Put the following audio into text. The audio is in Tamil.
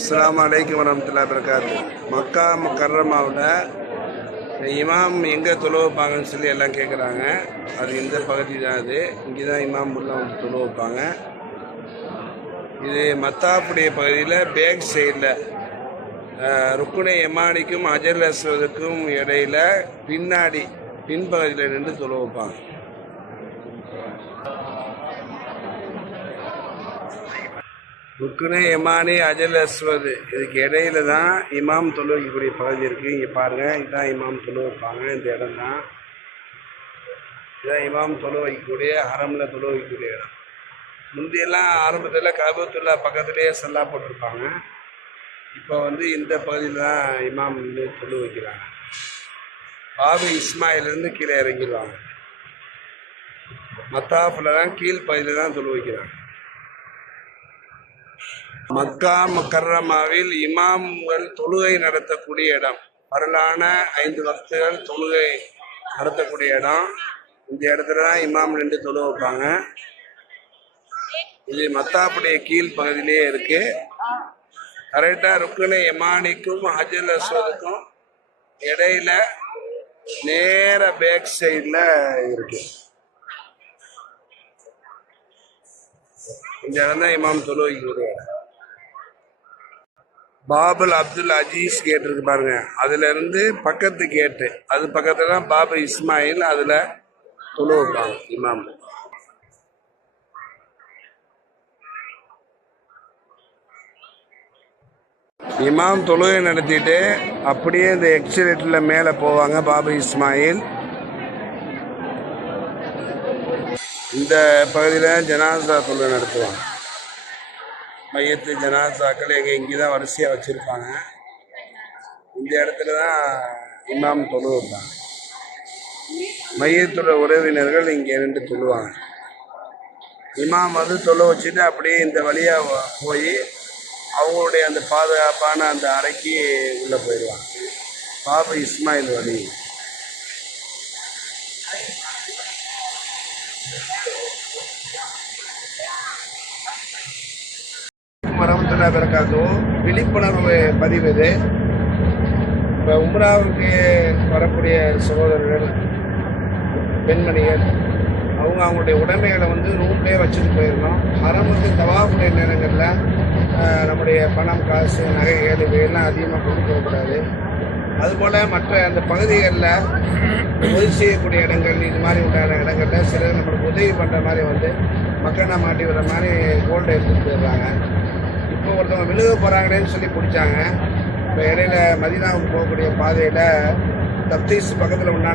அஸ்லாம் அலைக்கும் வரமத்துல்லா பிறக்காது மக்கா முக்கர்ரமாவில் இமாம் எங்கே தொழுவப்பாங்கன்னு சொல்லி எல்லாம் கேட்குறாங்க அது இந்த பகுதி தான் அது? இங்கே தான் இமாம் உள்ள வந்து வைப்பாங்க. இது மத்தாப்புடைய பகுதியில் பேக் சைடில் ருக்குனை எமானிக்கும் அஜர் அஸ்வதுக்கும் இடையில பின்னாடி பின்பகுதியில் நின்று தொழு வைப்பாங்க. ருக்குனே எமானி அஜல் அஸ்வது. இதுக்கு இடையில தான் இமாம் தொழுவிக்கக்கூடிய பகுதி இருக்குது இங்கே பாருங்கள் இதுதான் இமாம் தொழு வைப்பாங்க. இந்த இடம் தான். இதுதான் இமாம் தொழு வைக்கக்கூடிய ஹரமில் தொழு வைக்கக்கூடிய இடம். முந்தையெல்லாம் ஆரம்பத்தில் கபத்துல்லா பக்கத்துலேயே செல்லா போட்டிருப்பாங்க. இப்போ வந்து இந்த பகுதியில் தான் இமாம் வந்து தொழு வைக்கிறாங்க. பாபு இஸ்மாயிலேருந்து கீழே இறங்கிடுவாங்க. மத்தாஃபில் தான் கீழ் பகுதியில் தான் தொழு வைக்கிறாங்க. மக்கா முக்கர்ரமாவில் இமாம்கள் தொழுகை நடத்தக்கூடிய இடம். வரலான ஐந்து வக்துகள் தொழுகை நடத்தக்கூடிய இடம். இந்த இடத்துல தான் இமாம் ரெண்டு தொழு வைப்பாங்க. இது மத்தாப்புடைய கீழ் பகுதியிலேயே இருக்கு. கரெக்டாக ருக்குனை எமானிக்கும் ஹஜல் அஸ்வதுக்கும் இடையில நேர பேக் சைடில் இருக்கு. இந்த இடம் தான் இமாம் தொழு ஒரு இடம். பாபுல் அப்துல் அஜீஸ் கேட் இருக்கு பாருங்க அதுலேருந்து பக்கத்து கேட்டு. அது பக்கத்தில் தான் பாபு இஸ்மாயில் அதில் துணு வைப்பாங்க இமாம். இமாம் தொழுகை நடத்திட்டு அப்படியே இந்த எக்ஸிலேட்டரில் மேலே போவாங்க பாபு இஸ்மாயில். இந்த பகுதியில் ஜனாசா தொழுகை நடத்துவாங்க. மையத்து ஜனாசாக்கள் எங்கள் இங்கே தான் வரிசையாக வச்சுருப்பாங்க. இந்த இடத்துல தான் இமாம் தொழு வைப்பாங்க மையத்துள்ள உறவினர்கள் இங்கே நின்று தொழுவாங்க. இமாம் வந்து தொழு வச்சுட்டு அப்படியே இந்த வழியாக போய் அவங்களுடைய அந்த பாதுகாப்பான அந்த அறைக்கு உள்ளே போயிடுவாங்க. பாபு இஸ்மாயில் வழி வரமத்துல்லா பிறக்காதோ? விழிப்புணர்வு பதிவு இது. இப்போ உம்ராவுக்கு வரக்கூடிய சகோதரர்கள் பெண்மணிகள் அவங்க அவங்களுடைய உடைமைகளை வந்து ரூம்லேயே வச்சுட்டு போயிடணும் ஹரமுக்கு தவாப்புடைய நேரங்களில் நம்முடைய பணம் காசு நகைகள் இவையெல்லாம் அதிகமாக கொண்டு போகக்கூடாது. அதுபோல் மற்ற அந்த பகுதிகளில் உதவி செய்யக்கூடிய இடங்கள் இது மாதிரி உண்டான இடங்களில் சிலர் நம்மளுக்கு உதவி பண்ணுற மாதிரி வந்து மக்கள் மாட்டி விடுற மாதிரி கோல்டு எடுத்துகிட்டு போயிடுறாங்க. இப்போ ஒருத்தவங்க விழுக போகிறாங்களேன்னு சொல்லி பிடிச்சாங்க. இப்போ இடையில மதினாவுக்கு போகக்கூடிய பாதையில் தப்தீஸ் பக்கத்தில் உண்டான